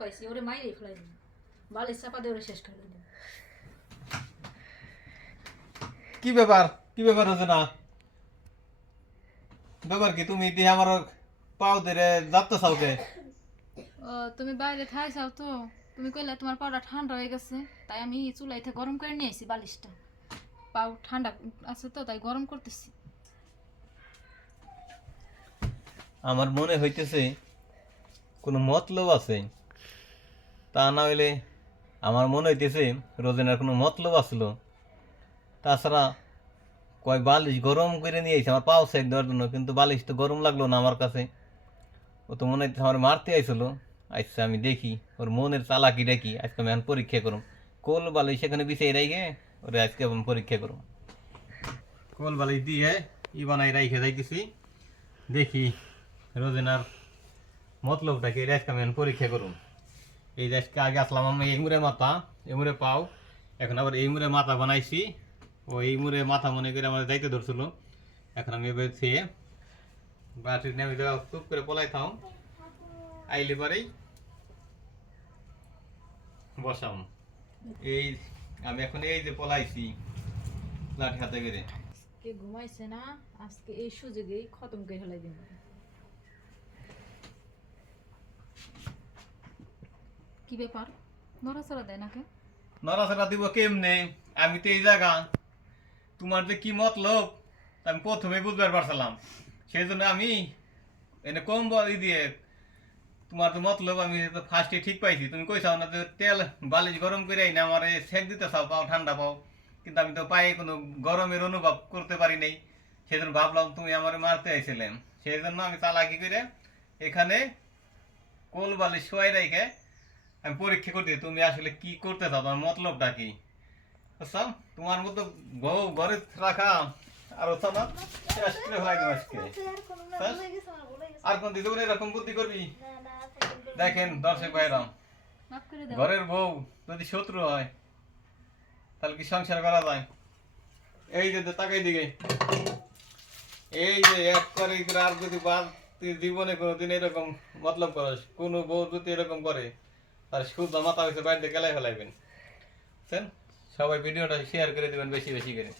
পাইছি ওরে মাইরে ফেলাই দিন বালিশ চাপা দিয়ে ওরে শেষ করে দিন। কি ব্যাপার হচ্ছে না ব্যাপার কি তুমি দিয়ে আমার পাও ধরে যাত্রা চাওকে ও তুমি বাইরে থাই চাও তো তুমি কইলা তোমার পাউডার ঠান্ডা হয়ে গেছে তাই আমি চুলাইতে গরম করে নিয়ে আইছি বালিশটা পাউ ঠান্ডা আছে তো তাই গরম করতেছি। আমার মনে হইতেছে কোনো মতলব আছে, তা না হইলে আমার মনে হইতেছে রোজেনার কোনো মতলব আসলো। তাছাড়া কয় বালিশ গরম করে নিয়ে আইছে আমার পাও সেক দেওয়ার জন্য, কিন্তু বালিশ তো গরম লাগলো না আমার কাছে। ও তো মনে হইতেছে আমার মারতে আইছিল। আচ্ছা আমি দেখি ওর মনের চালাকিটা কি, আজকে আমি এখন পরীক্ষা করুম। কোল বালিশ সেখানে বিছিয়ে রাইগে ওরে আজকে আমি পরীক্ষা করুম। কোল বালিশ দিয়ে বানাই রাইখে যাইতেছি, দেখি রোজেনার মতলবটা কি, আজকে আমি এখন পরীক্ষা করুম। এই আজকে আগে আসলাম আমি এই মুড়ে মাথা এই মুড়ে পাও, এখন আবার এই মুড়ে মাথা বানাইছি। ও এই মুড়ে মাথা মনে করে আমাদের যাইতে ধরছিল। এখন আমি এবার খেয়ে বাটির নেমে দেওয়া চুপ করে পলাই থাম, আইলে পরেই বসাম। এই আমি এখন এই যে পলাইছি লাঠি হাতে বেড়ে। কে ঘুমাইছে না আজকে এই সুযোগেই খতম করে ফেলাই দিন। কি ব্যাপার নড়াচড়া দেয় নাকি? নড়াচড়া দিব কেমনে, আমি তো এই জায়গা তোমার যে কি মতলব আমি প্রথমে বুঝবার পারছিলাম। সেই জন্য আমি এনে কম বলি দিয়ে তোমার তো মতলব আমি তো ফার্স্টে ঠিক পাইছি। তুমি কইসাও না যে তেল বালিশ গরম করে না আমার সেক দিতে চাও পাও ঠান্ডা পাও, কিন্তু আমি তো পায়ে কোনো গরমের অনুভব করতে পারি নাই। সেই জন্য ভাবলাম তুমি আমার মারতে আইছিলেন। সেই জন্য আমি চালাকি করে এখানে কোল বালিশ শোয়াই রেখে আমি পরীক্ষা করতে তুমি আসলে কি করতে চাও, তোমার মতলবটা কি। বুঝছো তোমার মতো বউ ঘরে রাখা আর হতো না শেষ করে ফেলাই দেবো আজকে। আর কোন দিদি এরকম বুদ্ধি করবি? দেখেন দর্শক ভাইরা, মাফ করে দাও। ঘরের বউ যদি শত্রু হয় তাহলে কি সংসার করা যায়? এই যে তাকাই দিকে, এই যে এক করে আর যদি তুই জীবনে কোনোদিন এরকম মতলব করস, কোন বউ যদি এরকম করে তার শুদ্ধ মাথা হয়েছে বাড়িতে গেলাই ফেলাইবেন। সবাই ভিডিওটা শেয়ার করে দিবেন বেশি বেশি করে।